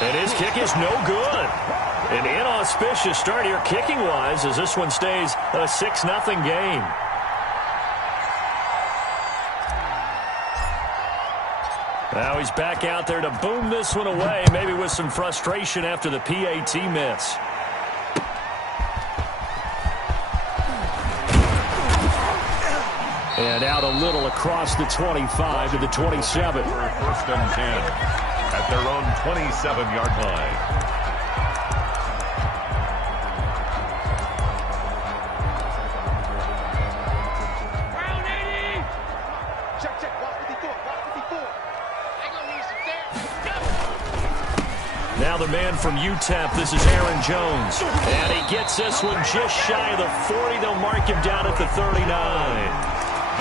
And his kick is no good. An inauspicious start here kicking-wise as this one stays a 6-0 game. Now he's back out there to boom this one away, maybe with some frustration after the PAT miss. And out a little across the 25 to the 27. First and 10 at their own 27-yard line. Now the man from UTEP, this is Aaron Jones. And he gets this one just shy of the 40. They'll mark him down at the 39.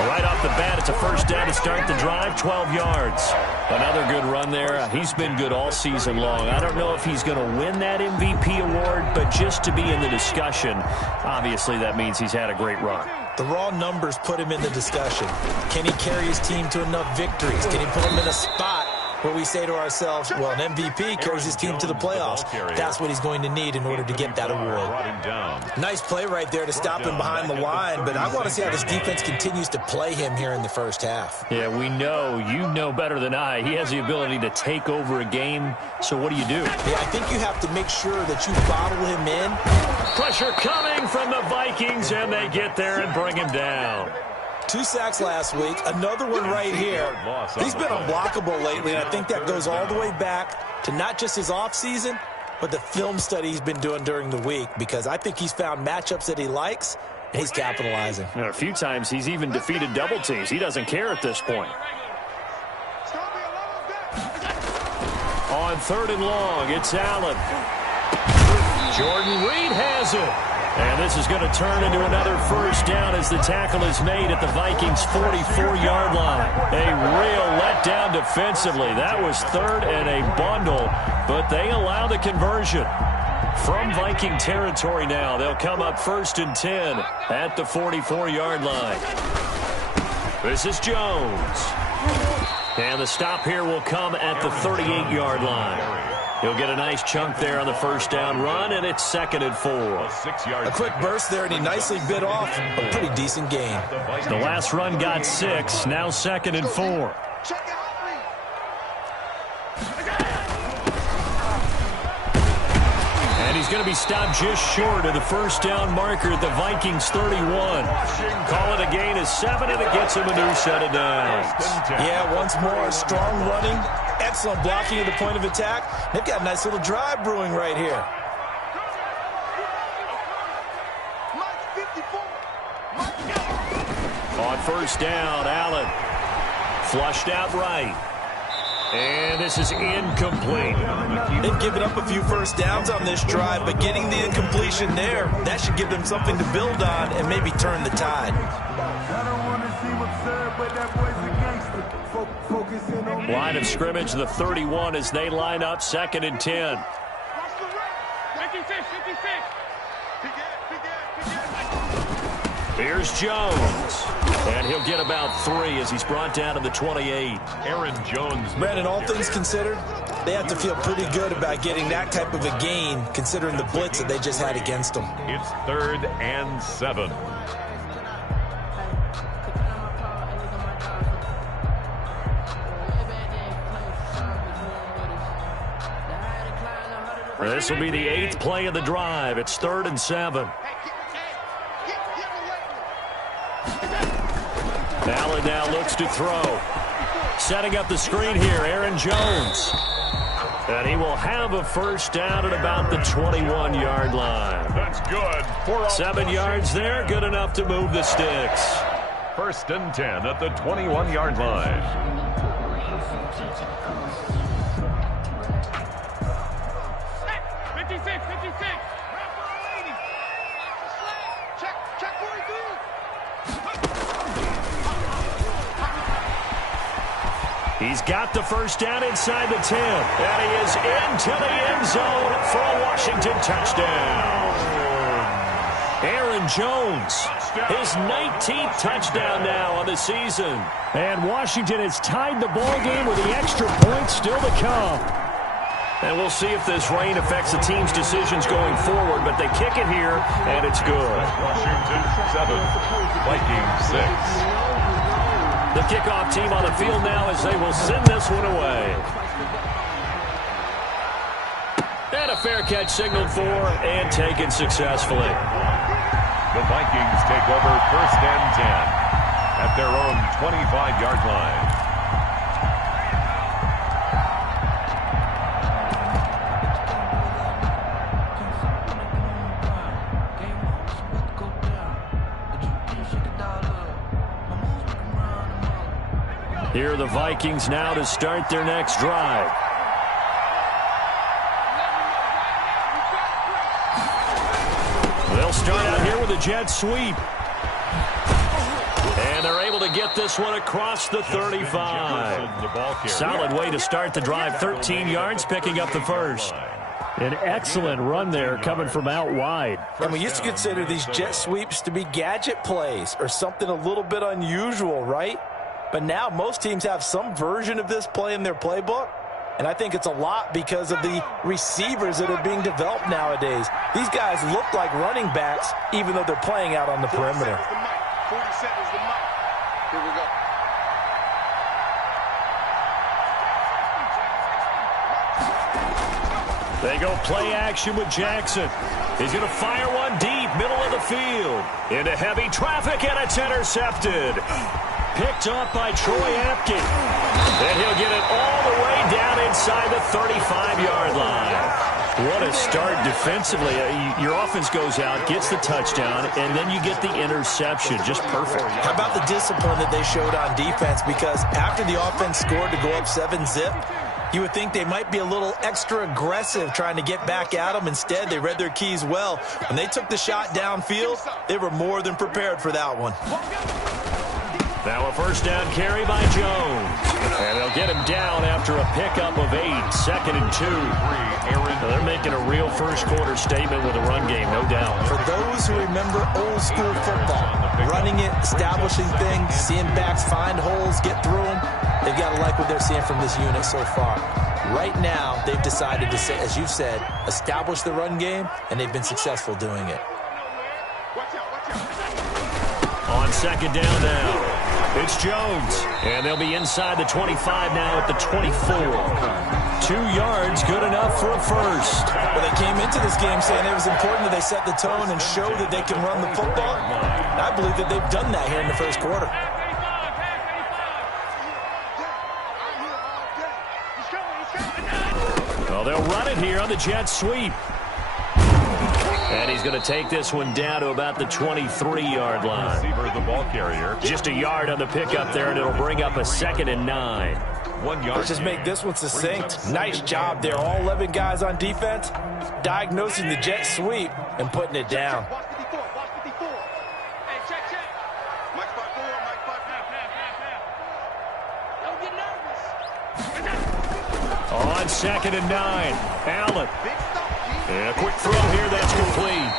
Right off the bat, it's a first down to start the drive, 12 yards. Another good run there. He's been good all season long. I don't know if he's going to win that MVP award, but just to be in the discussion, obviously that means he's had a great run. The raw numbers put him in the discussion. Can he carry his team to enough victories? Can he put him in a spot where we say to ourselves, well, an MVP carries his team to the playoffs. That's what he's going to need in order to get that award. Nice play right there to stop him behind the line, but I want to see how this defense continues to play him here in the first half. Yeah, we know. You know better than I. He has the ability to take over a game, so what do you do? Yeah, I think you have to make sure that you bottle him in. Pressure coming from the Vikings, and they get there and bring him down. 2 sacks last week, another one right here. He's been unblockable lately, and I think that goes all the way back to not just his offseason, but the film study he's been doing during the week, because I think he's found matchups that he likes, and he's capitalizing. And a few times he's even defeated double teams. He doesn't care at this point. On 3rd and long, it's Allen. Jordan Reed has it. And this is going to turn into another first down as the tackle is made at the Vikings' 44-yard line. A real letdown defensively. That was 3rd and a bundle, but they allow the conversion. From Viking territory now, they'll come up 1st and 10 at the 44-yard line. This is Jones. And the stop here will come at the 38-yard line. He'll get a nice chunk there on the first down run, and it's 2nd and 4. A quick burst there, and he nicely bit off a pretty decent gain. The last run got 6, now 2nd and 4. And he's going to be stopped just short of the first down marker at the Vikings 31. Call it a gain of 7, and it gets him a new set of downs. Yeah, once more, strong running, excellent blocking at the point of attack. They've got a nice little drive brewing right here. On first down, Allen flushed out right. And this is incomplete. They've given up a few first downs on this drive, but getting the incompletion there, that should give them something to build on and maybe turn the tide. Line of scrimmage, the 31 as they line up 2nd and 10. Here's Jones. And he'll get about 3 as he's brought down to the 28. Aaron Jones. Brandon, all things considered, they have to feel pretty good about getting that type of a gain, considering the blitz that they just had against them. It's 3rd and 7. This will be the 8th play of the drive. It's 3rd and 7. Allen now looks to throw. Setting up the screen here, Aaron Jones. And he will have a first down at about the 21-yard line. That's good. 7 yards there, good enough to move the sticks. 1st and 10 at the 21-yard line. He's got the first down inside the 10. And he is into the end zone for a Washington touchdown. Aaron Jones, his 19th touchdown now on the season. And Washington has tied the ball game with the extra point still to come. And we'll see if this rain affects the team's decisions going forward, but they kick it here, and it's good. Washington 7, Vikings 6. The kickoff team on the field now as they will send this one away. And a fair catch signaled for and taken successfully. The Vikings take over 1st and 10 at their own 25-yard line. Here are the Vikings now to start their next drive. They'll start out here with a jet sweep. And they're able to get this one across the 35. Solid way to start the drive. 13 yards, picking up the first. An excellent run there coming from out wide. And we used to consider these jet sweeps to be gadget plays or something a little bit unusual, right? But now most teams have some version of this play in their playbook. And I think it's a lot because of the receivers that are being developed nowadays. These guys look like running backs even though they're playing out on the perimeter. 40 seconds the mic. Here we go. They go play action with Jackson. He's going to fire one deep, middle of the field. Into heavy traffic, and it's intercepted. Picked up by Troy Apke. And he'll get it all the way down inside the 35-yard line. What a start defensively. Your offense goes out, gets the touchdown, and then you get the interception. Just perfect. How about the discipline that they showed on defense? Because after the offense scored to go up 7-zip, you would think they might be a little extra aggressive trying to get back at them. Instead, they read their keys well. When they took the shot downfield, they were more than prepared for that one. Now a first down carry by Jones. And they'll get him down after a pickup of 8. 2nd and 2. Now they're making a real first-quarter statement with a run game, no doubt. For those who remember old-school football, running it, establishing things, seeing backs find holes, get through them, they've got to like what they're seeing from this unit so far. Right now, they've decided to, as you said, establish the run game, and they've been successful doing it. On 2nd down now. It's Jones, and they'll be inside the 25 now at the 24. 2 yards, good enough for a first. Well, they came into this game saying it was important that they set the tone and show that they can run the football. And I believe that they've done that here in the first quarter. Well, they'll run it here on the jet sweep. And he's going to take this one down to about the 23-yard line. Receiver, the ball carrier. Just a yard on the pickup there, and it'll bring up a 2nd and 9. 1 yard. Let's just make this one succinct. Nice job there. All 11 guys on defense diagnosing the jet sweep and putting it down. On 2nd and 9, Allen. And a quick throw here, that's complete.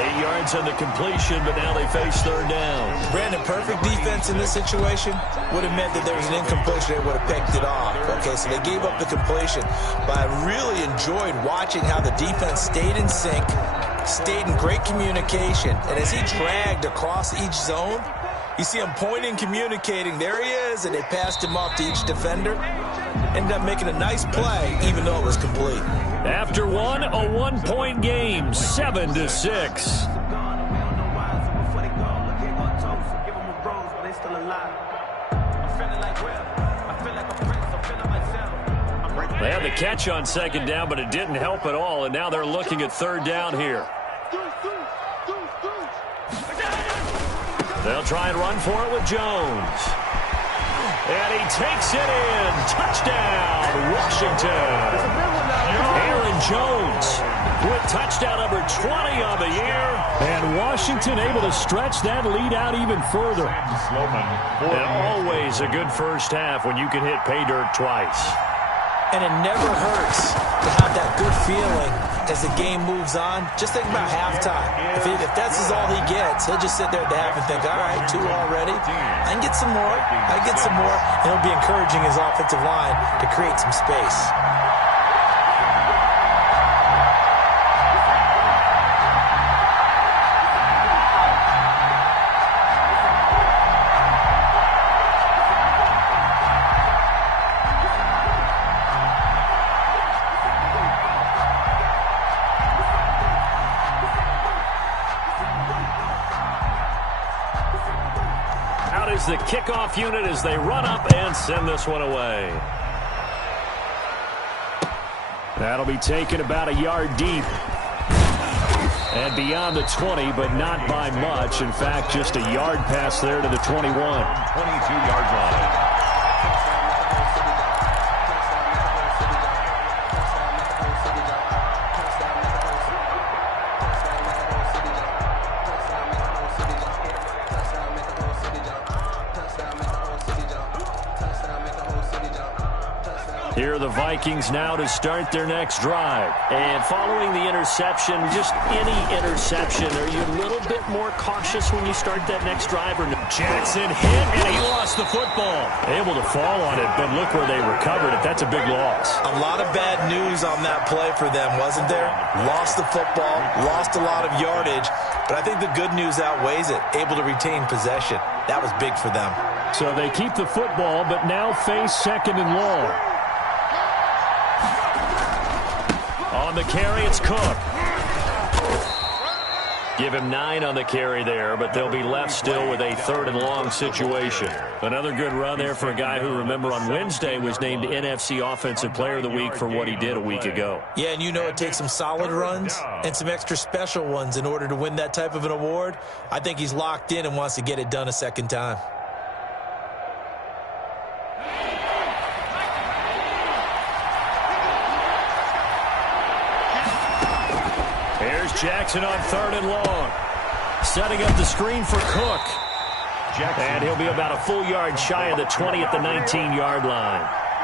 8 yards on the completion, but now they face 3rd down. Brandon, perfect defense in this situation would have meant that there was an incompletion. They would have picked it off. Okay, so they gave up the completion. But I really enjoyed watching how the defense stayed in sync, stayed in great communication. And as he dragged across each zone, you see him pointing, communicating. There he is, and they passed him off to each defender. Ended up making a nice play, even though it was complete. After one, a 1-point game, 7-6. They had the catch on 2nd down, but it didn't help at all, and now they're looking at 3rd down here. They'll try and run for it with Jones. And he takes it in. Touchdown, Washington. Aaron Jones with touchdown number 20 on the year. And Washington able to stretch that lead out even further. And always a good first half when you can hit pay dirt twice. And it never hurts to have that good feeling as the game moves on. Just think about halftime. If that's all he gets, he'll just sit there at the half and think, all right, 2 already. I can get some more. And he'll be encouraging his offensive line to create some space. is the kickoff unit as they run up and send this one away. That'll be taken about a yard deep. And beyond the 20, but not by much. In fact, just a yard pass there to the 21. 22-yard line. Here are the Vikings now to start their next drive. And following the interception, just any interception, are you a little bit more cautious when you start that next drive? Or no? Jackson hit, and he lost the football. Able to fall on it, but look where they recovered it. That's a big loss. A lot of bad news on that play for them, wasn't there? Lost the football, lost a lot of yardage, but I think the good news outweighs it. Able to retain possession. That was big for them. So they keep the football, but now face second and long. On the carry, it's Cook. Give him 9 on the carry there, but they'll be left still with a 3rd and long situation. Another good run there for a guy who, remember, on Wednesday was named NFC Offensive Player of the Week for what he did a week ago. Yeah, and you know it takes some solid runs and some extra special ones in order to win that type of an award. I think he's locked in and wants to get it done a second time. Jackson on 3rd and long. Setting up the screen for Cook. And he'll be about a full yard shy of the 20 at the 19-yard line.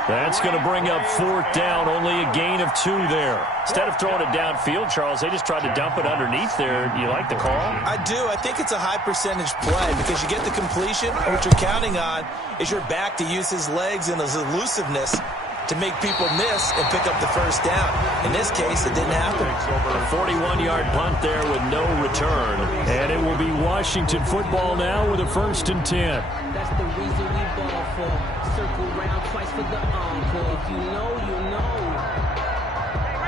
That's going to bring up 4th down. Only a gain of 2 there. Instead of throwing it downfield, Charles, they just tried to dump it underneath there. You like the call? I do. I think it's a high percentage play because you get the completion, and what you're counting on is your back to use his legs and his elusiveness to make people miss and pick up the 1st down. In this case, it didn't happen. A 41-yard punt there with no return. And it will be Washington football now with a 1st and 10. That's the reason we ball for. Circle round twice for the encore. If you know, you know.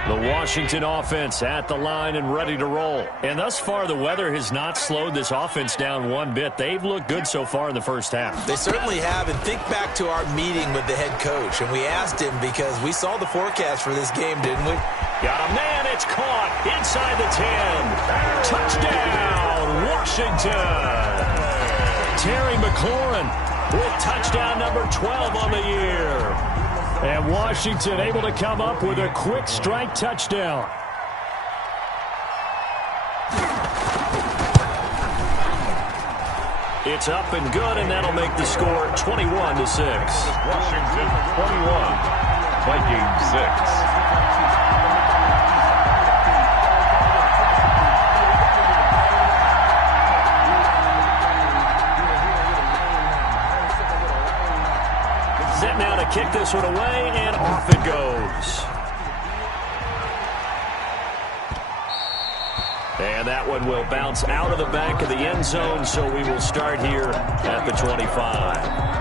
The Washington offense at the line and ready to roll. And thus far, the weather has not slowed this offense down one bit. They've looked good so far in the first half. They certainly have. And think back to our meeting with the head coach. And we asked him because we saw the forecast for this game, didn't we? Got a man. It's caught inside the 10. Touchdown, Washington. Terry McLaurin with touchdown number 12 on the year. And Washington able to come up with a quick strike touchdown. It's up and good, and that'll make the score 21-6. Washington 21, Vikings 6. Now to kick this one away, and off it goes. And that one will bounce out of the back of the end zone, so we will start here at the 25.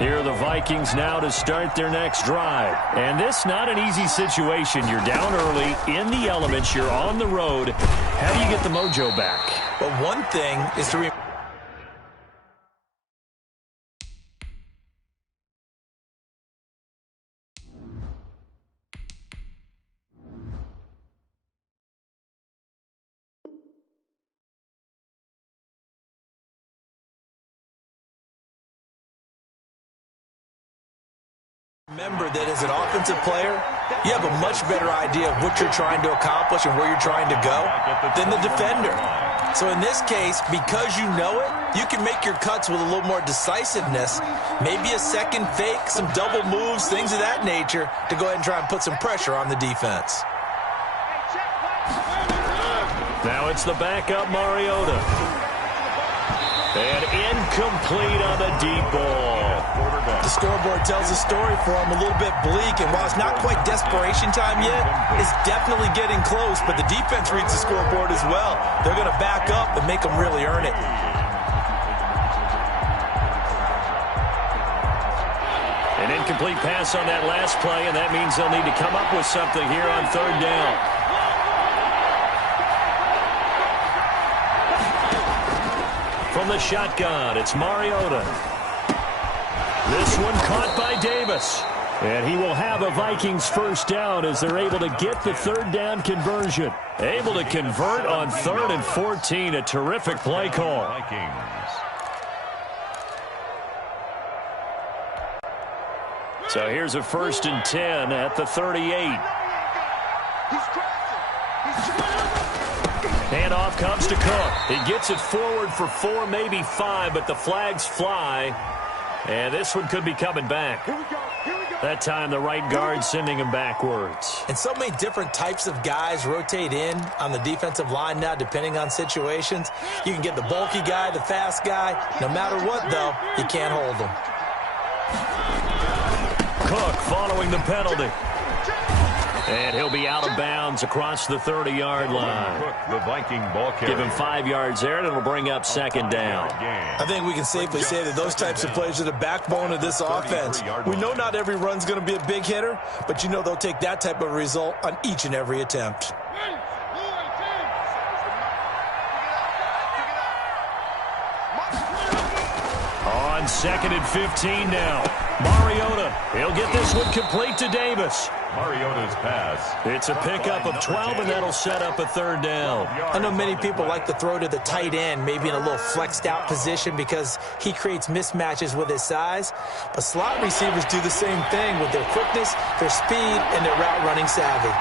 Here are the Vikings now to start their next drive. And this not an easy situation. You're down early, in the elements, you're on the road. How do you get the mojo back? Well, one thing is to remember that as an offensive player, you have a much better idea of what you're trying to accomplish and where you're trying to go than the defender. So in this case, because you know it, you can make your cuts with a little more decisiveness, maybe a second fake, some double moves, things of that nature, to go ahead and try and put some pressure on the defense. Now it's the backup Mariota. And incomplete on the deep ball. The scoreboard tells a story for him, a little bit bleak, and while it's not quite desperation time yet, it's definitely getting close, but the defense reads the scoreboard as well. They're going to back up and make them really earn it. An incomplete pass on that last play, and that means they'll need to come up with something here on 3rd down. from the shotgun. It's Mariota. This one caught by Davis. And he will have a Vikings first down as they're able to get the third down conversion. Able to convert on 3rd and 14. A terrific play call. Vikings. So here's a 1st and 10 at the 38. Handoff comes to Cook. He gets it forward for 4, maybe 5, but the flags fly. And this one could be coming back. That time the right guard sending him backwards. And so many different types of guys rotate in on the defensive line now depending on situations. You can get the bulky guy, the fast guy. No matter what, though, you can't hold them. Cook following the penalty. And he'll be out of bounds across the 30-yard line. Cook, the Viking ball carrier. Give him 5 yards there, and it'll bring up 2nd down. I think we can safely say that those types of plays are the backbone of this offense. We know not every run's going to be a big hitter, but you know they'll take that type of result on each and every attempt. On 2nd and 15 now. Mariota, he'll get this one complete to Davis. Mariota's pass. It's a pickup of 12, and that'll set up a 3rd down. I know many people like to throw to the tight end, maybe in a little flexed out position because he creates mismatches with his size. But slot receivers do the same thing with their quickness, their speed, and their route running savvy.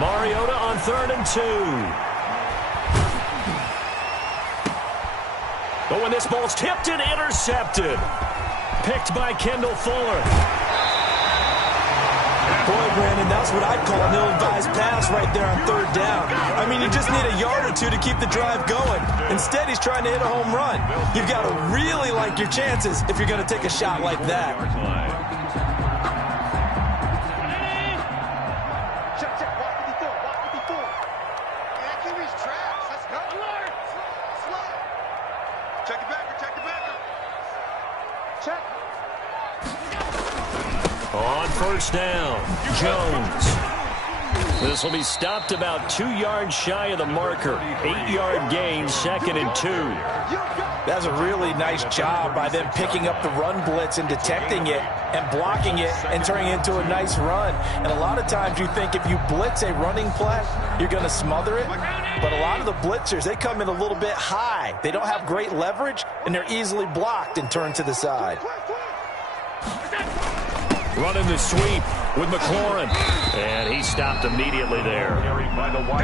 Mariota on 3rd and 2. But when this ball's tipped and intercepted. Picked by Kendall Fuller. Boy, Brandon, that's what I'd call an ill-advised pass right there on 3rd down. I mean, you just need a yard or 2 to keep the drive going. Instead, he's trying to hit a home run. You've got to really like your chances if you're going to take a shot like that. On 1st down, Jones. This will be stopped about 2 yards shy of the marker. 8-yard gain, 2nd and 2. That's a really nice job by them picking up the run blitz and detecting it and blocking it and turning it into a nice run. And a lot of times you think if you blitz a running play, you're going to smother it. But a lot of the blitzers, they come in a little bit high. They don't have great leverage, and they're easily blocked and turned to the side. Running the sweep with McLaurin. And he stopped immediately there.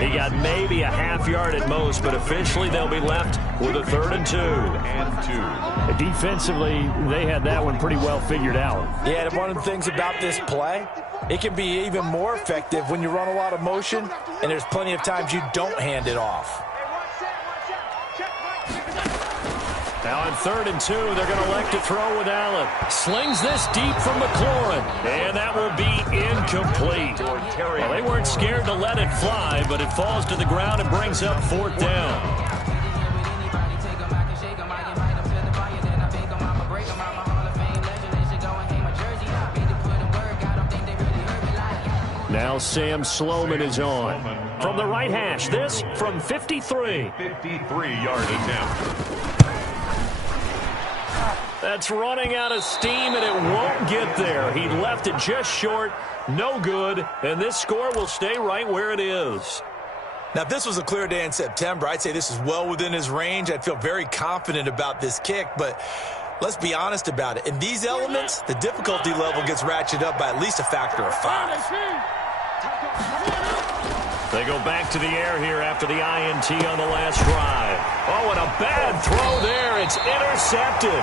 He got maybe a half yard at most, but officially they'll be left with a 3rd and 2. Defensively, they had that one pretty well figured out. Yeah, and one of the things about this play, it can be even more effective when you run a lot of motion, and there's plenty of times you don't hand it off. Now on 3rd and 2, they're going to elect to throw with Allen. Slings this deep from McLaurin, and that will be incomplete. Well, they weren't scared to let it fly, but it falls to the ground and brings up 4th down. Now Sam Sloman is on. From the right hash, this from 53. 53-yard attempt. That's running out of steam, and it won't get there. He left it just short, no good, and this score will stay right where it is. Now, if this was a clear day in September, I'd say this is well within his range. I'd feel very confident about this kick, but let's be honest about it. In these elements, the difficulty level gets ratcheted up by at least a factor of 5. They go back to the air here after the INT on the last drive. Oh, and a bad throw there. It's intercepted.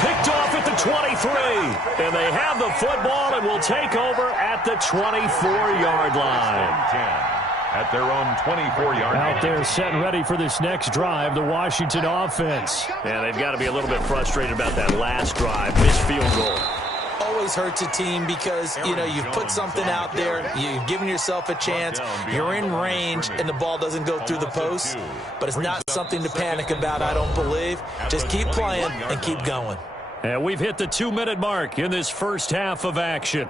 Picked off at the 23. And they have the football and will take over at the 24-yard line. At their own 24-yard line. Out there set and ready for this next drive, the Washington offense. Yeah, they've got to be a little bit frustrated about that last drive. Missed field goal. Always hurts a team because, you know, you've put something out there, you've given yourself a chance, you're in range, and the ball doesn't go through the post. But it's not something to panic about, I don't believe. Just keep playing and keep going. And we've hit the 2-minute mark in this first half of action.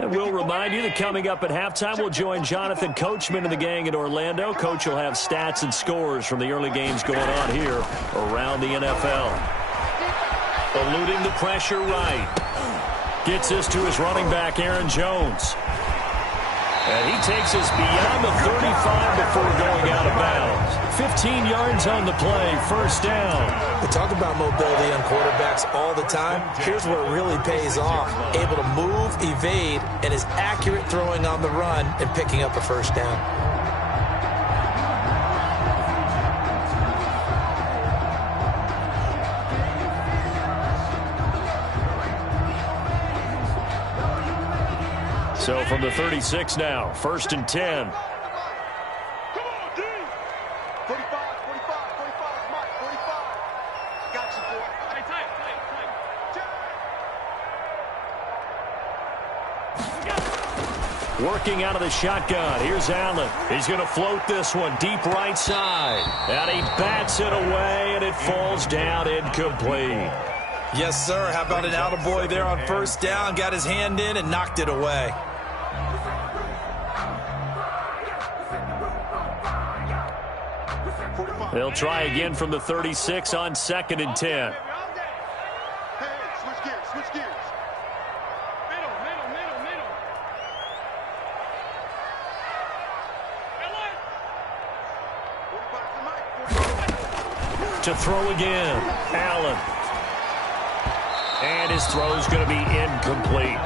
And we'll remind you that coming up at halftime, we'll join Jonathan Coachman and the gang in Orlando. Coach will have stats and scores from the early games going on here around the NFL. Eluding the pressure right. Gets this to his running back, Aaron Jones. And he takes us beyond the 35 before going out of bounds. 15 yards on the play, first down. We talk about mobility on quarterbacks all the time. Here's where it really pays off. Able to move, evade, and is accurate throwing on the run and picking up a first down. So from the 36 now, first and 10. Come on, D. 45, 45, 45, Mike, 45. I got you, boy. Tight. Working out of the shotgun. Here's Allen. He's going to float this one deep right side. And he bats it away, and it falls down incomplete. Yes, sir. How about an attaboy there on first down? Got his hand in and knocked it away. They'll try again from the 36 on second and 10. Hey, switch gears, switch gears. Middle. To throw again, Allen. And his throw's going to be incomplete.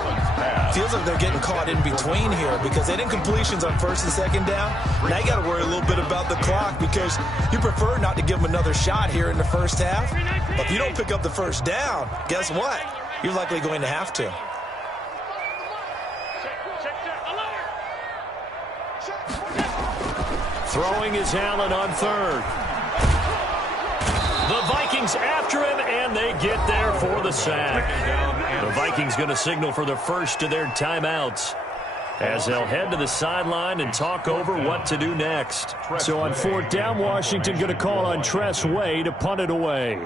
Feels like they're getting caught in between here because they didn't completions on first and second down. Now you got to worry a little bit about the clock because you prefer not to give them another shot here in the first half. But if you don't pick up the first down, guess what? You're likely going to have to. Throwing is Allen on third. The Vikings after him, and they get there for the sack. The Vikings going to signal for the first of their timeouts as they'll head to the sideline and talk over what to do next. So on fourth down, Washington going to call on Tress Way to punt it away.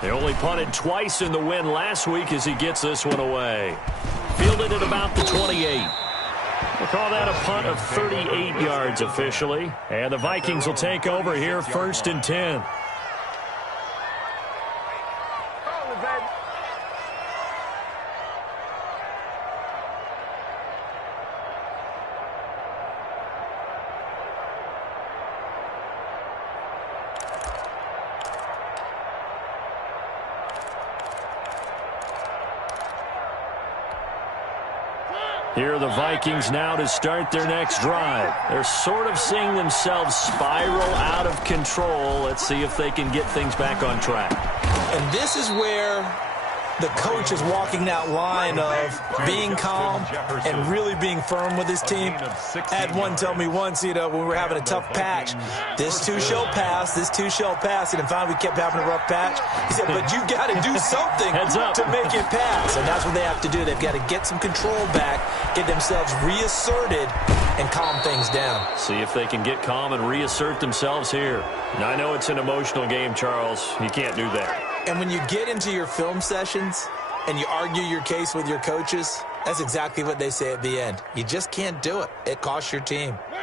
They only punted twice in the win last week as he gets this one away. Fielded at about the 28. We'll call that a punt of 38 yards officially. And the Vikings will take over here first and 10. Here are the Vikings now to start their next drive. They're sort of seeing themselves spiral out of control. Let's see if they can get things back on track. And this is where the coach is walking that line of being calm and really being firm with his team. I had one tell me once, when we were having a tough patch, this too shall pass, this too shall pass. And finally we kept having a rough patch. He said, but you got to do something to make it pass. And that's what they have to do. They've got to get some control back, get themselves reasserted, and calm things down. See if they can get calm and reassert themselves here. Now, I know it's an emotional game, Charles. You can't do that. And when you get into your film sessions and you argue your case with your coaches, that's exactly what they say at the end. You just can't do it. It costs your team. Here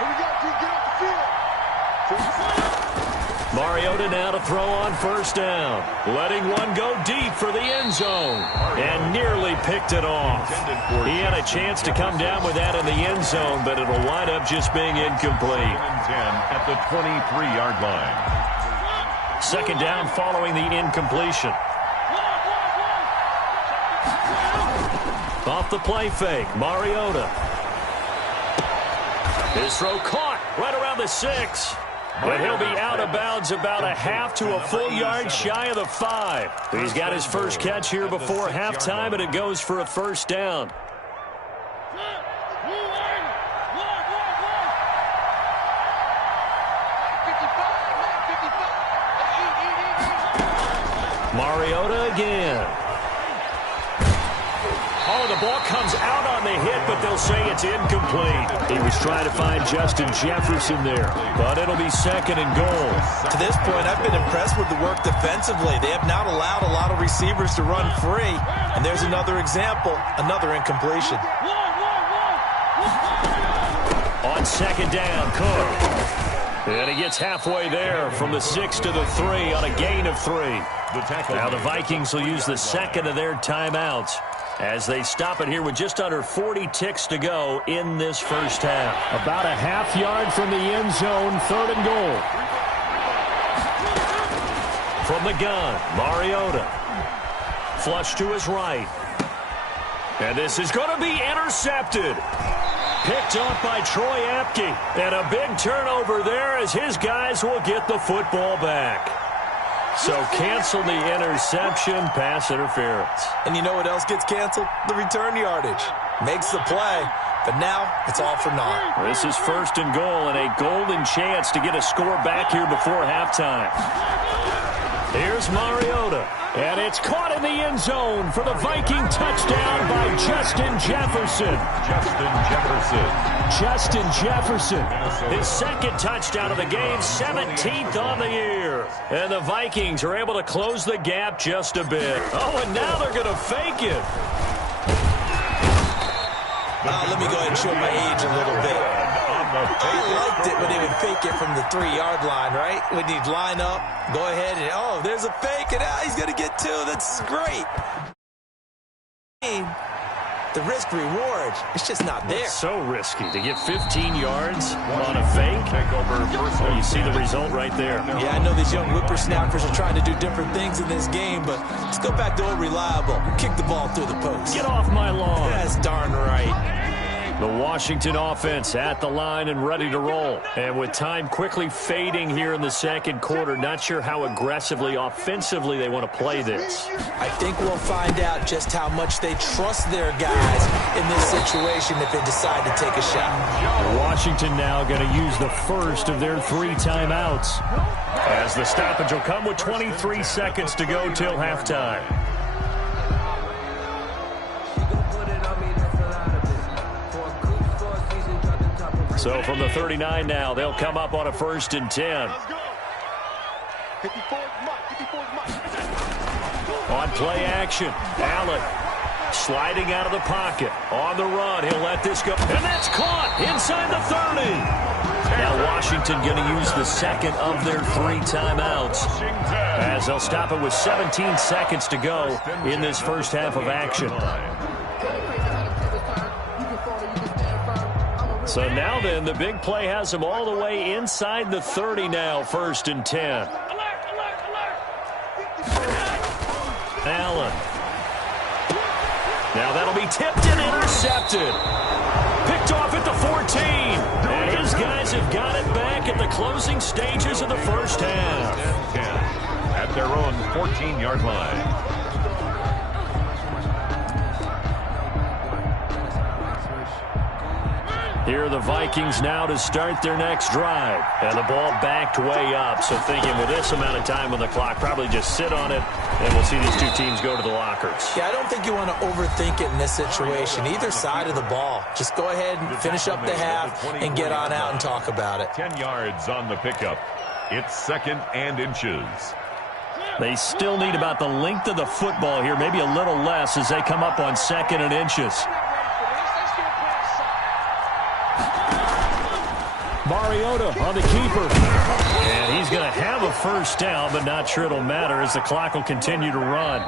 we go, D. Get off the field. Mariota now to throw on first down. Letting one go deep for the end zone. And nearly picked it off. He had a chance to come down with that in the end zone, but it'll wind up just being incomplete. 10 at the 23-yard line. Second down following the incompletion. Off the play fake, Mariota. His throw caught right around the 6. But he'll be out of bounds about a half to a full yard shy of the 5. He's got his first catch here before halftime, and it goes for a first down. Mariota again. Oh, the ball comes out on the hit, but they'll say it's incomplete. He was trying to find Justin Jefferson there, but it'll be 2nd and goal. To this point, I've been impressed with the work defensively. They have not allowed a lot of receivers to run free. And there's another example, another incompletion. On 2nd down, Cook. And he gets halfway there from the 6 to the 3 on a gain of 3. Now the Vikings will use the 2nd of their timeouts as they stop it here with just under 40 ticks to go in this first half. About a half yard from the end zone, 3rd and goal. From the gun, Mariota. Flush to his right. And this is going to be intercepted. Picked off by Troy Apke. And a big turnover there as his guys will get the football back. So cancel the interception, pass interference. And you know what else gets canceled? The return yardage. Makes the play, but now it's all for naught. This is 1st and goal and a golden chance to get a score back here before halftime. Here's Mariota. And it's caught in the end zone for the Viking touchdown by Justin Jefferson. Justin Jefferson. His 2nd touchdown of the game, 17th on the year. And the Vikings are able to close the gap just a bit. Oh, and now they're going to fake it. Let me go ahead and show my age a little bit. I liked it when they would fake it from the 3-yard line, right? When you'd line up, go ahead and, oh, there's a fake, and he's going to get 2. That's great. The risk-reward, it's just not there. It's so risky to get 15 yards on a fake. Well, you see the result right there. Yeah, I know these young whippersnappers are trying to do different things in this game, but let's go back to old reliable. Kick the ball through the post. Get off my lawn. That's darn right. The Washington offense at the line and ready to roll. And with time quickly fading here in the 2nd quarter, not sure how aggressively, offensively they want to play this. I think we'll find out just how much they trust their guys in this situation if they decide to take a shot. Washington now going to use the 1st of their 3 timeouts. As the stoppage will come with 23 seconds to go till halftime. So from the 39 now, they'll come up on a 1st and 10. On play action, Allen sliding out of the pocket. On the run, he'll let this go. And that's caught inside the 30. Now Washington going to use the 2nd of their 3 timeouts as they'll stop it with 17 seconds to go in this first half of action. So now then, the big play has them all the way inside the 30 now, 1st and 10. Allen. Now that'll be tipped and intercepted. Picked off at the 14. And his guys have got it back at the closing stages of the first half. At their own 14-yard line. Here are the Vikings now to start their next drive. And the ball backed way up. So thinking with this amount of time on the clock, probably just sit on it, and we'll see these 2 teams go to the lockers. Yeah, I don't think you want to overthink it in this situation. Either side of the ball. Just go ahead and finish up the half and get on out and talk about it. 10 yards on the pickup. It's 2nd and inches. They still need about the length of the football here, maybe a little less as they come up on 2nd and inches. Mariota on the keeper. And he's going to have a first down, but not sure it'll matter as the clock will continue to run.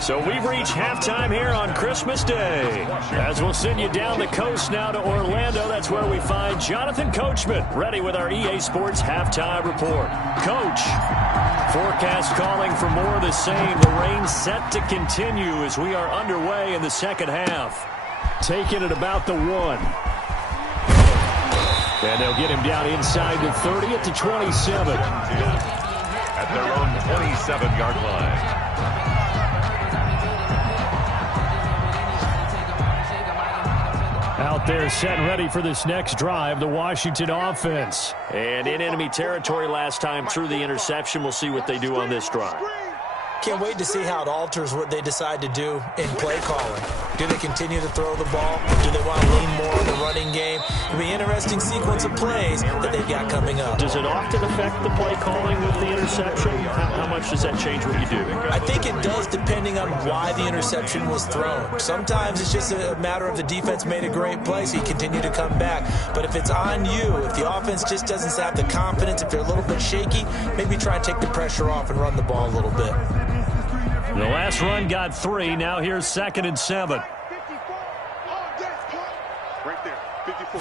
So we've reached halftime here on Christmas Day. As we'll send you down the coast now to Orlando, that's where we find Jonathan Coachman, ready with our EA Sports Halftime Report. Coach, forecast calling for more of the same. The rain set to continue as we are underway in the second half. Taking it about the 1. And they'll get him down inside the 30 at the 27. At their own 27-yard line. Out there set and ready for this next drive, the Washington offense. And in enemy territory last time through the interception. We'll see what they do on this drive. Can't wait to see how it alters what they decide to do in play calling. Do they continue to throw the ball? Do they want to lean more on the running game? It'll be an interesting sequence of plays that they've got coming up. Does it often affect the play calling with the interception? How much does that change what you do? I think it does, depending on why the interception was thrown. Sometimes it's just a matter of the defense made a great play, so you continue to come back. But if it's on you, if the offense just doesn't have the confidence, if they're a little bit shaky, maybe try and take the pressure off and run the ball a little bit. The last run got 3. Now here's 2nd and 7. Right there, 54.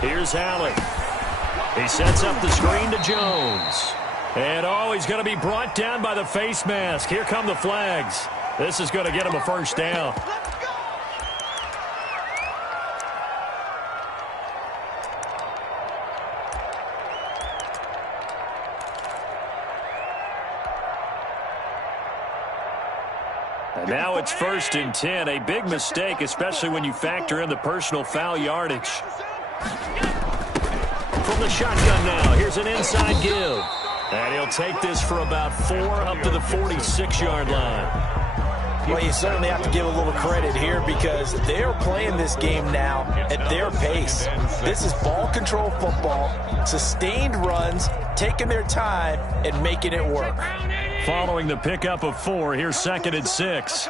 Here's Allen. He sets up the screen to Jones. And, he's going to be brought down by the face mask. Here come the flags. This is going to get him a first down. And now it's 1st and 10. A big mistake, especially when you factor in the personal foul yardage. From the shotgun now, here's an inside give. And he'll take this for about 4 up to the 46-yard line. Well, you certainly have to give a little credit here because they're playing this game now at their pace. This is ball control football, sustained runs, taking their time, and making it work. Following the pickup of 4, here's 2nd and 6.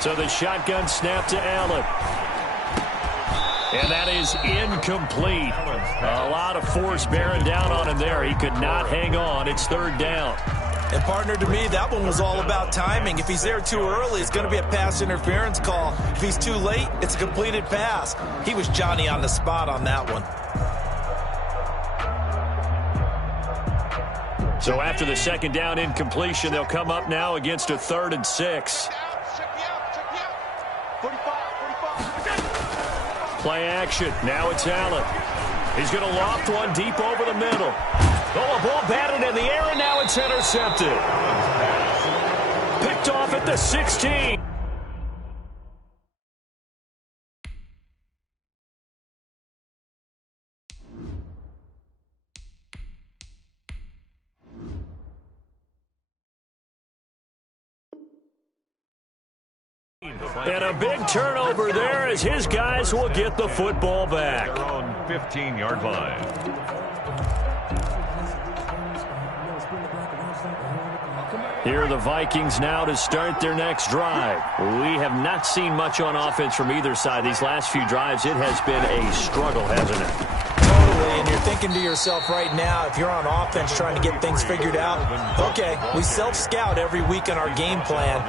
So the shotgun snap to Allen. And that is incomplete. A lot of force bearing down on him there. He could not hang on. It's 3rd down. And, partner, to me, that one was all about timing. If he's there too early, it's going to be a pass interference call. If he's too late, it's a completed pass. He was Johnny on the spot on that one. So after the 2nd down incompletion, they'll come up now against a 3rd and 6. Play action. Now it's Allen. He's going to loft one deep over the middle. Oh, a ball batted in the air, and now it's intercepted. Picked off at the 16. And a big turnover there as his guys will get the football back. Their own 15-yard line. Here are the Vikings now to start their next drive. We have not seen much on offense from either side. These last few drives, it has been a struggle, hasn't it? Totally, and you're thinking to yourself right now, if you're on offense trying to get things figured out, okay, we self-scout every week on our game plan.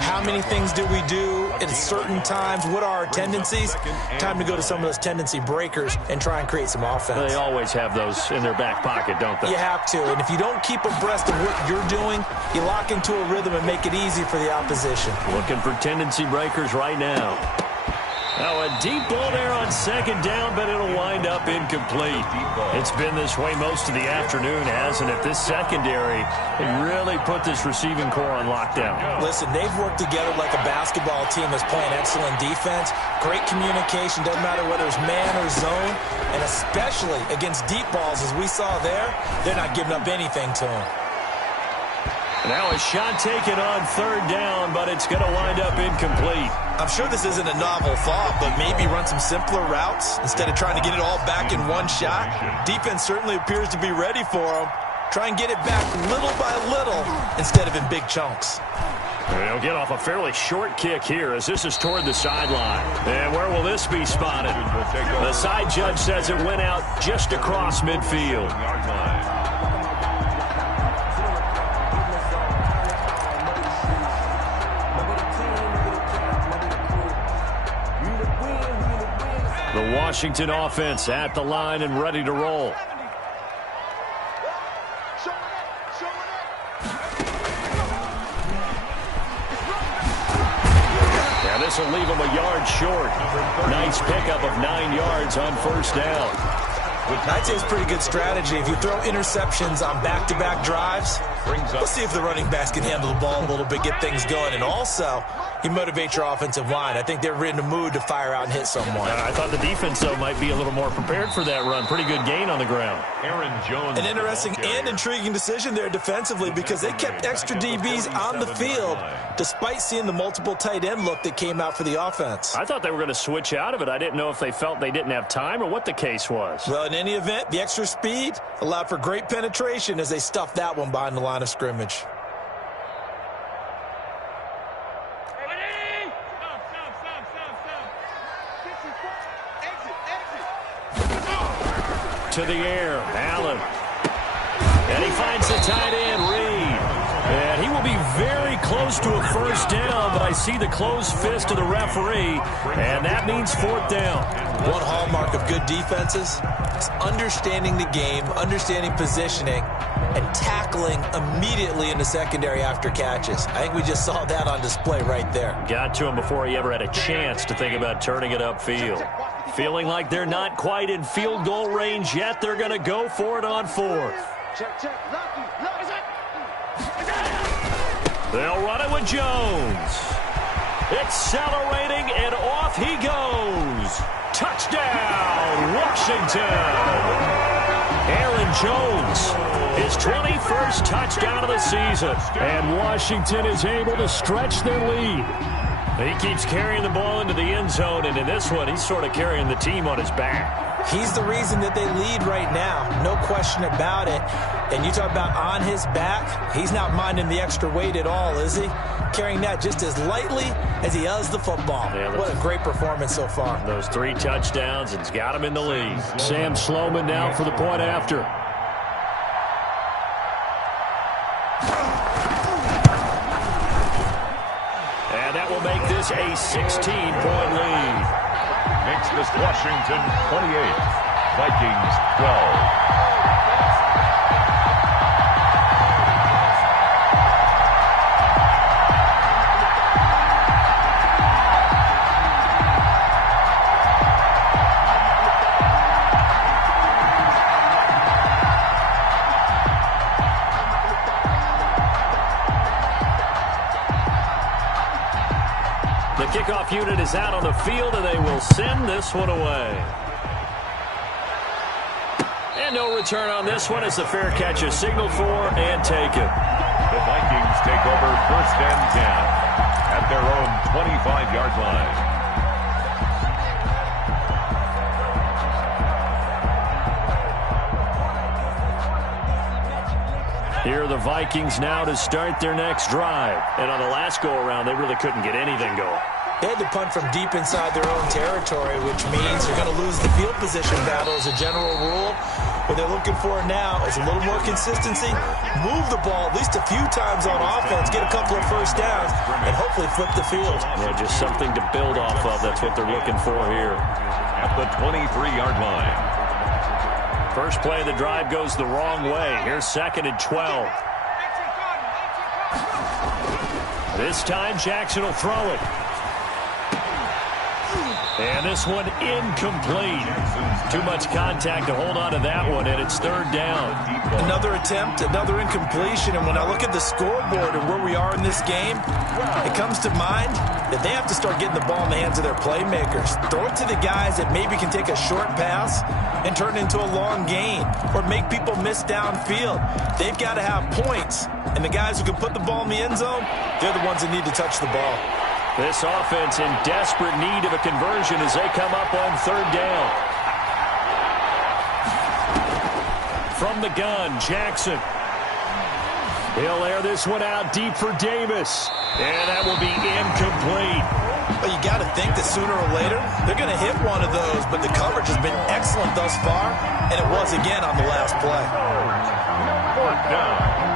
How many things do we do at certain times? What are our tendencies? Time to go to some of those tendency breakers and try and create some offense. They always have those in their back pocket, don't they? You have to, and if you don't keep abreast of what you're doing, you lock into a rhythm and make it easy for the opposition. Looking for tendency breakers right now. Now a deep ball there on 2nd down, but it'll wind up incomplete. It's been this way most of the afternoon, hasn't it? This secondary, they really put this receiving core on lockdown. Listen, they've worked together like a basketball team that's playing excellent defense. Great communication, doesn't matter whether it's man or zone, and especially against deep balls, as we saw there, they're not giving up anything to them. Now a shot taken on 3rd down, but it's going to wind up incomplete. I'm sure this isn't a novel thought, but maybe run some simpler routes instead of trying to get it all back in one shot. Defense certainly appears to be ready for them. Try and get it back little by little instead of in big chunks. They'll get off a fairly short kick here as this is toward the sideline. And where will this be spotted? The side judge says it went out just across midfield. The Washington offense at the line and ready to roll. Now this will leave him a yard short. Nice pickup of 9 yards on 1st down. I'd say it's pretty good strategy. If you throw interceptions on back-to-back drives, Let's see if the running backs can handle the ball a little bit, get things going, and also you motivate your offensive line. I think they're in the mood to fire out and hit someone. I thought the defense, though, might be a little more prepared for that run. Pretty good gain on the ground. Aaron Jones. An interesting and intriguing decision there defensively because they kept extra DBs on the field despite seeing the multiple tight end look that came out for the offense. I thought they were going to switch out of it. I didn't know if they felt they didn't have time or what the case was. Well, in any event, the extra speed allowed for great penetration as they stuffed that one behind the line of scrimmage. To the air, Allen. And he finds the tight end, Reed. And he will be very close to a first down, but I see the closed fist of the referee, and that means fourth down. One hallmark of good defenses is understanding the game, understanding positioning, and tackling immediately in the secondary after catches. I think we just saw that on display right there. Got to him before he ever had a chance to think about turning it upfield. Feeling like they're not quite in field goal range yet. They're going to go for it on fourth. They'll run it with Jones. Accelerating, and off he goes. Touchdown, Washington. Aaron Jones, his 21st touchdown of the season. And Washington is able to stretch their lead. He keeps carrying the ball into the end zone, and in this one, he's sort of carrying the team on his back. He's the reason that they lead right now, no question about it. And you talk about on his back, he's not minding the extra weight at all, is he? Carrying that just as lightly as he does the football. Yeah, what a great performance so far. Those 3 touchdowns, it's got him in the lead. Sam Sloman now for the point after. Make this a 16-point lead. Makes this Washington 28, Vikings 12. Kickoff unit is out on the field, and they will send this one away. And no return on this one as the fair catch is signaled for and taken. The Vikings take over first and 10 at their own 25-yard line. Here are the Vikings now to start their next drive. And on the last go-around, they really couldn't get anything going. They had to punt from deep inside their own territory, which means they're going to lose the field position battle as a general rule. What they're looking for now is a little more consistency, move the ball at least a few times on offense, get a couple of first downs, and hopefully flip the field. Yeah, just something to build off of. That's what they're looking for here. At the 23-yard line. First play of the drive goes the wrong way. Here's 2nd and 12. This time Jackson will throw it. And this one incomplete. Too much contact to hold on to that one, and it's 3rd down. Another attempt, another incompletion, and when I look at the scoreboard and where we are in this game, it comes to mind that they have to start getting the ball in the hands of their playmakers. Throw it to the guys that maybe can take a short pass and turn it into a long gain or make people miss downfield. They've got to have points, and the guys who can put the ball in the end zone, they're the ones that need to touch the ball. This offense in desperate need of a conversion as they come up on 3rd down. From the gun, Jackson. He'll air this one out deep for Davis. And that will be incomplete. Well, you got to think that sooner or later, they're going to hit one of those, but the coverage has been excellent thus far, and it was again on the last play. 4th down.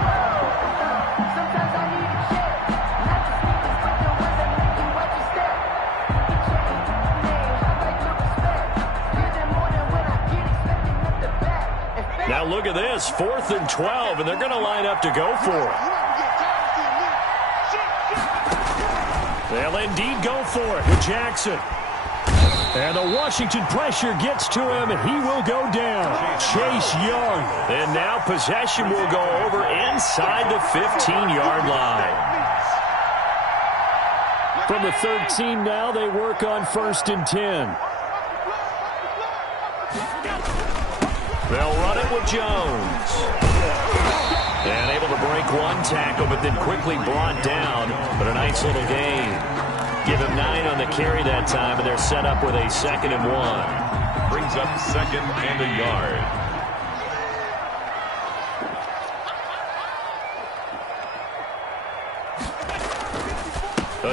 Now look at this, 4th and 12, and they're going to line up to go for it. They'll indeed go for it with Jackson. And the Washington pressure gets to him, and he will go down. Chase Young. And now possession will go over inside the 15-yard line. From the 13 now, they work on 1st and 10. They'll run it with Jones. And able to break one tackle, but then quickly brought down. But a nice little gain. Give him 9 on the carry that time, and they're set up with a 2nd and 1. Brings up 2nd and a yard.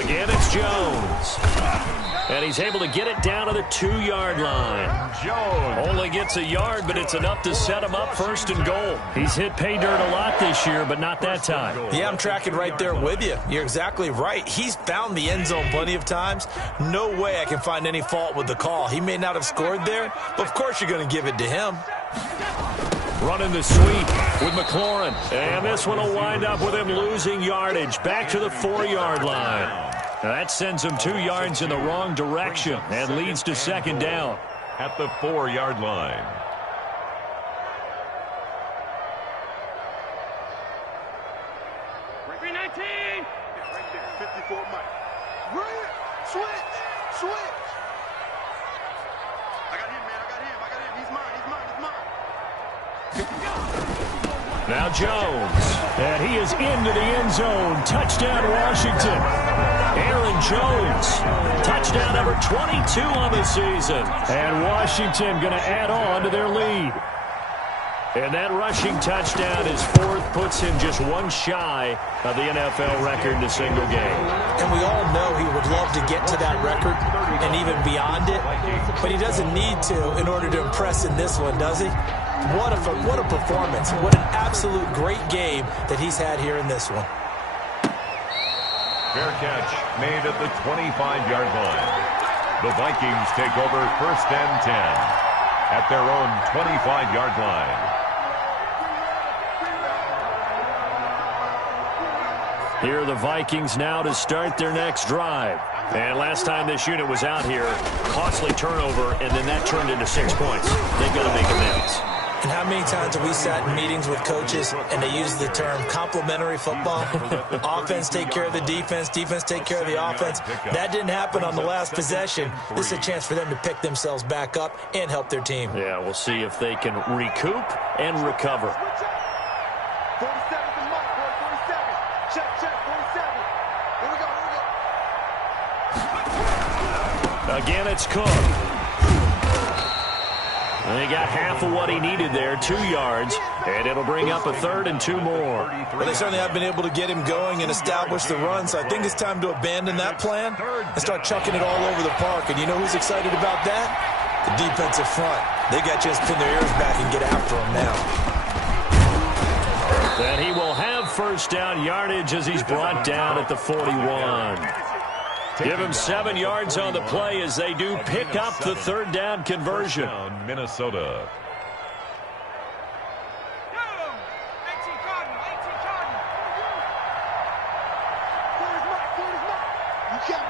Again, it's Jones. And he's able to get it down to the 2-yard line. Jones only gets a yard, but it's enough to set him up 1st and goal. He's hit pay dirt a lot this year, but not that time. Yeah, I'm tracking right there with you. You're exactly right. He's found the end zone plenty of times. No way I can find any fault with the call. He may not have scored there, but of course you're going to give it to him. Running the sweep with McLaurin. And this one will wind up with him losing yardage. Back to the 4-yard line. That sends him 2 yards in the wrong direction and leads to 2nd down. At the 4-yard line. Right there, 54 Mike. Right, switch. I got him, man. He's mine. Now Jones. And he is into the end zone. Touchdown, Washington. Aaron Jones. Touchdown number 22 on the season. And Washington going to add on to their lead. And that rushing touchdown, his 4th, puts him just 1 shy of the NFL record in a single game. And we all know he would love to get to that record and even beyond it, but he doesn't need to in order to impress in this one, does he? What a performance. What an absolute great game that he's had here in this one. Fair catch made at the 25-yard line. The Vikings take over 1st and 10 at their own 25-yard line. Here are the Vikings now to start their next drive. And last time this unit was out here, costly turnover, and then that turned into 6 points. They've got to make amends. And how many times have we sat in meetings with coaches and they use the term complementary football? Offense take care of the defense, defense take care of the offense. That didn't happen on the last possession. This is a chance for them to pick themselves back up and help their team. Yeah, we'll see if they can recoup and recover. 47 to Mike, boy, 47. Check, 47. Here we go. Again, it's Cook. And he got half of what he needed there, 2 yards, and it'll bring up a 3rd and 2 more. Well, they certainly have been able to get him going and establish the run, so I think it's time to abandon that plan and start chucking it all over the park. And you know who's excited about that? The defensive front. They got to just pin their ears back and get after him now. And he will have 1st down yardage as he's brought down at the 41. Give him 7 yards on the play as they do pick up the 3rd down conversion. Minnesota. You can't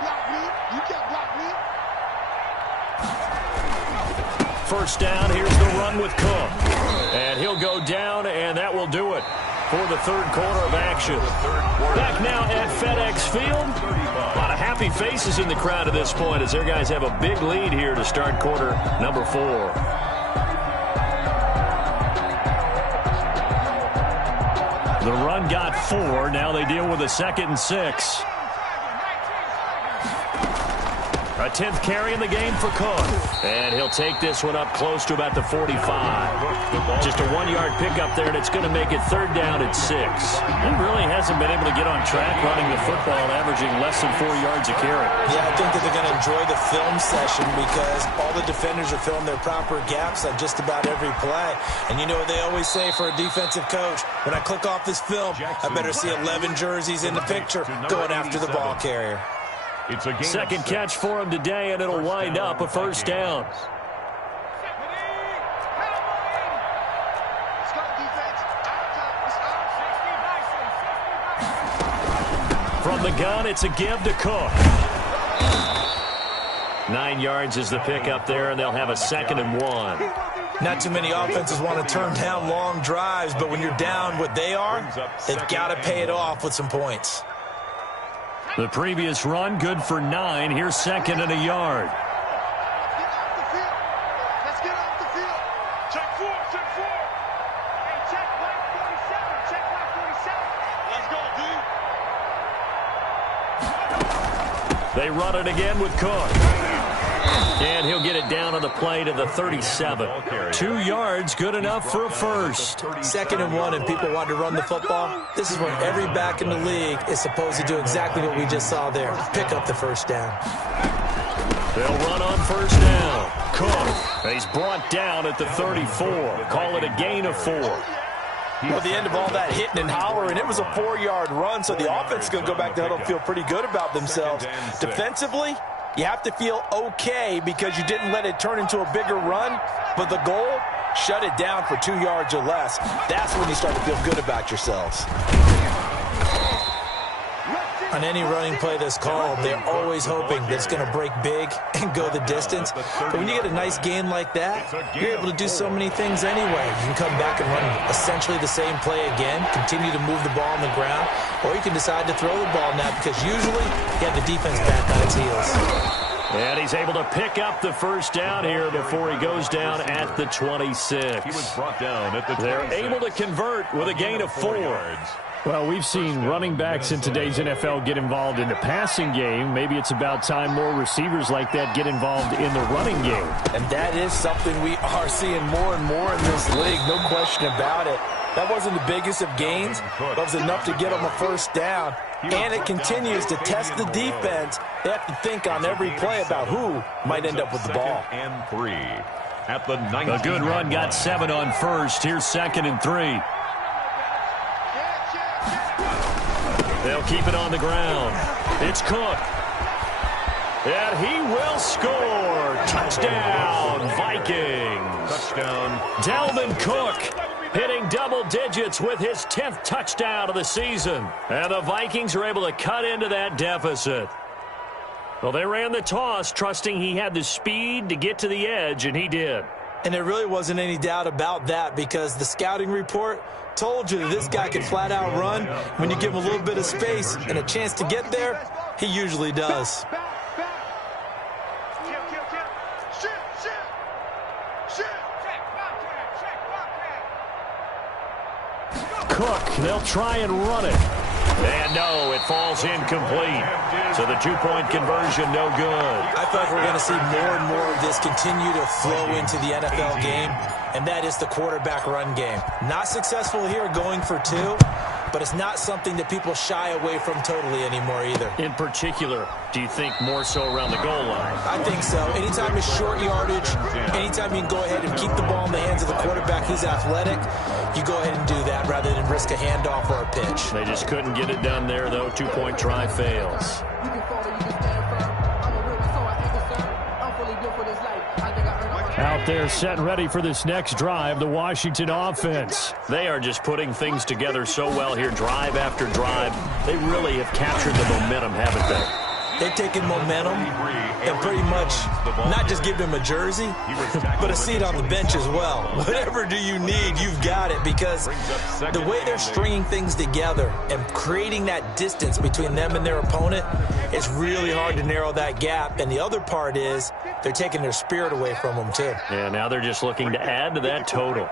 block me. 1st down, here's the run with Cook. And he'll go down, and that will do it for the 3rd quarter of action. Back now at FedEx Field. A lot of happy faces in the crowd at this point as their guys have a big lead here to start quarter number 4. The run got 4. Now they deal with a 2nd and 6. A 10th carry in the game for Cook. And he'll take this one up close to about the 45. Just a 1-yard pickup there, and it's going to make it 3rd down at 6. He really hasn't been able to get on track running the football, averaging less than 4 yards a carry. Yeah, I think that they're going to enjoy the film session because all the defenders are filling their proper gaps on just about every play. And you know what they always say for a defensive coach? When I click off this film, I better see 11 jerseys in the picture going after the ball carrier. It's a 2nd catch for him today, and it'll wind up a 1st down. From the gun, it's a give to Cook. 9 yards is the pickup there, and they'll have a 2nd and 1. Not too many offenses want to turn down long drives, but when you're down what they are, they've got to pay it off with some points. The previous run, good for 9. Here's 2nd and a yard. Let's get off the field. Check 4, check 4. Hey, check black 47, check black 47. Let's go, dude. They run it again with Cook. And he'll get it down on the play to the 37. 2 yards, good enough for a first. 2nd and 1, and people want to run the football. This is when every back in the league is supposed to do exactly what we just saw there. Pick up the first down. They'll run on first down. Cook, he's brought down at the 34. Call it a gain of 4. Well, the end of all that hitting and hollering, it was a 4-yard run, so the offense is going to go back to huddle and feel pretty good about themselves. Defensively, you have to feel okay because you didn't let it turn into a bigger run, but the goal, shut it down for 2 yards or less. That's when you start to feel good about yourselves. On any running play that's called, they're always hoping that it's going to break big and go the distance. But when you get a nice gain like that, you're able to do so many things anyway. You can come back and run essentially the same play again, continue to move the ball on the ground, or you can decide to throw the ball now because usually you have the defense back on its heels. And he's able to pick up the first down here before he goes down at the 26. He was brought down at the 26. They're able to convert with a gain of 4. Well, we've seen running backs in today's NFL get involved in the passing game. Maybe it's about time more receivers like that get involved in the running game. And that is something we are seeing more and more in this league, no question about it. That wasn't the biggest of gains, but it was enough to get them a first down. And it continues to test the defense. They have to think on every play about who might end up with the ball. And 3 at the 19. A good run got 7 on first. Here's 2nd and 3. They'll keep it on the ground. It's Cook. And he will score. Touchdown, Vikings. Touchdown. Dalvin Cook hitting double digits with his 10th touchdown of the season. And the Vikings are able to cut into that deficit. Well, they ran the toss, trusting he had the speed to get to the edge, and he did. And there really wasn't any doubt about that because the scouting report told you that this guy could flat out run. When you give him a little bit of space and a chance to get there, he usually does. Cook, they'll try and run it. And no, it falls incomplete. So the 2-point conversion, no good. I thought we're going to see more and more of this continue to flow into the NFL game, and that is the quarterback run game. Not successful here going for 2, but it's not something that people shy away from totally anymore either. In particular, do you think more so around the goal line? I think so. Anytime it's short yardage, anytime you can go ahead and keep the ball in the hands of the quarterback who's athletic, you go ahead and do that rather than risk a handoff or a pitch. They just couldn't get it done there, though. 2-point try fails. Out there set ready for this next drive, the Washington offense. They are just putting things together so well here, drive after drive. They really have captured the momentum, haven't they? They've taken momentum and pretty much not just give them a jersey, but a seat on the bench as well. Whatever do you need, you've got it, because the way they're stringing things together and creating that distance between them and their opponent, it's really hard to narrow that gap. And the other part is they're taking their spirit away from them, too. Yeah, now they're just looking to add to that total.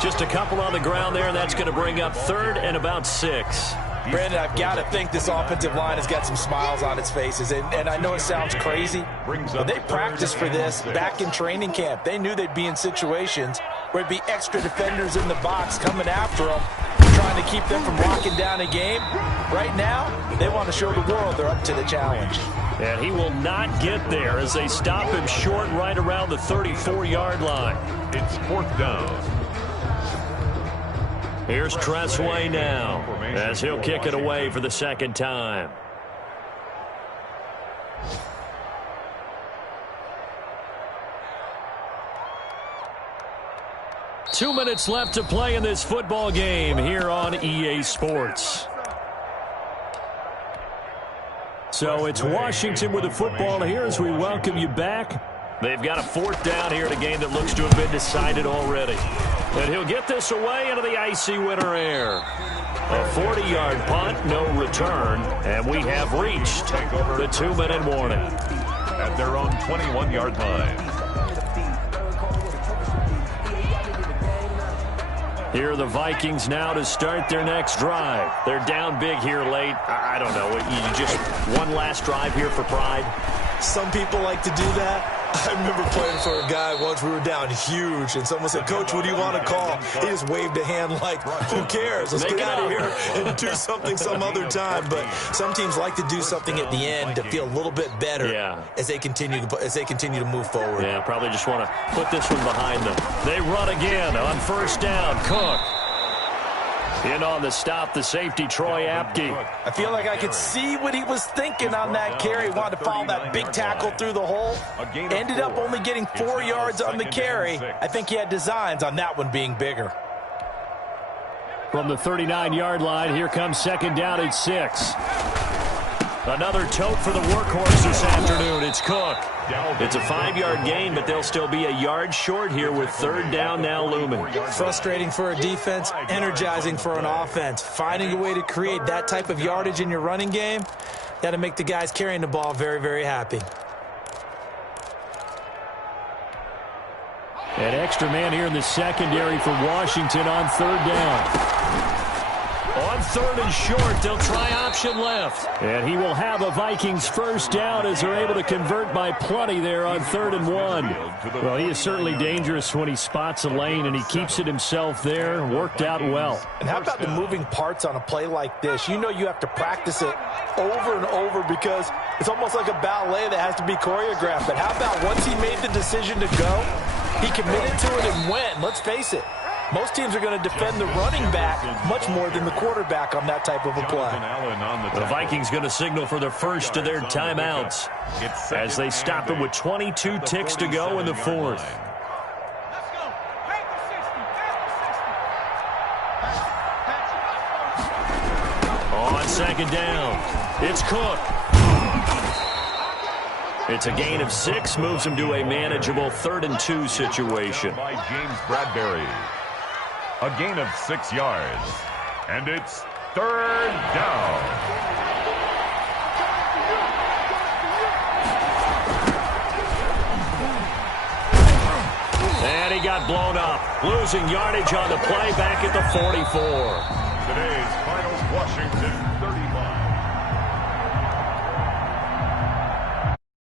Just a couple on the ground there, and that's going to bring up 3rd and about 6. Brandon, I've got to think this offensive line has got some smiles on its faces. And I know it sounds crazy, but they practiced for this back in training camp. They knew they'd be in situations where it'd be extra defenders in the box coming after them, trying to keep them from locking down a game. Right now, they want to show the world they're up to the challenge. And he will not get there as they stop him short right around the 34-yard line. It's 4th down. Here's Tressway now as he'll kick it away for the 2nd time. Two minutes left to play in this football game here on EA Sports. So it's Washington with the football here as we welcome you back. They've got a 4th down here in a game that looks to have been decided already. And he'll get this away into the icy winter air. A 40-yard punt, no return, and we have reached the 2-minute warning. At their own 21-yard line. Here are the Vikings now to start their next drive. They're down big here late. I don't know. You just one last drive here for pride? Some people like to do that. I remember playing for a guy once. We were down huge, and someone said, "Coach, what do you want to call?" He just waved a hand like, "Who cares? Let's get out of here and do something some other time." But some teams like to do something at the end to feel a little bit better as they continue to move forward. Yeah, probably just want to put this one behind them. They run again on 1st down. Cook. In on the stop, the safety, Troy Apke. I feel like I could see what he was thinking on that carry. He wanted to follow that big tackle through the hole. Ended up only getting 4 yards on the carry. I think he had designs on that one being bigger. From the 39-yard line, here comes 2nd down at 6. Another tote for the workhorse this afternoon. It's Cook. It's a 5-yard gain, but they'll still be a yard short here with 3rd down now looming. Frustrating for a defense, energizing for an offense. Finding a way to create that type of yardage in your running game, got to make the guys carrying the ball very, very happy. An extra man here in the secondary for Washington on 3rd down. On 3rd and short, they'll try option left. And he will have a Vikings 1st down as they're able to convert by plenty there on 3rd and 1. Well, he is certainly dangerous when he spots a lane, and he keeps it himself there. Worked out well. And how about the moving parts on a play like this? You know you have to practice it over and over because it's almost like a ballet that has to be choreographed. But how about once he made the decision to go, he committed to it and went. Let's face it. Most teams are going to defend the running back much more than the quarterback on that type of a play. The Vikings going to signal for the first of their timeouts as they stop it with 22 ticks to go in the 4th. On 2nd down, it's Cook. It's a gain of 6, moves him to a manageable 3rd and 2 situation. By James Bradbury. A gain of 6 yards. And it's 3rd down. And he got blown up. Losing yardage on the play back at the 44. Today's final, Washington 35.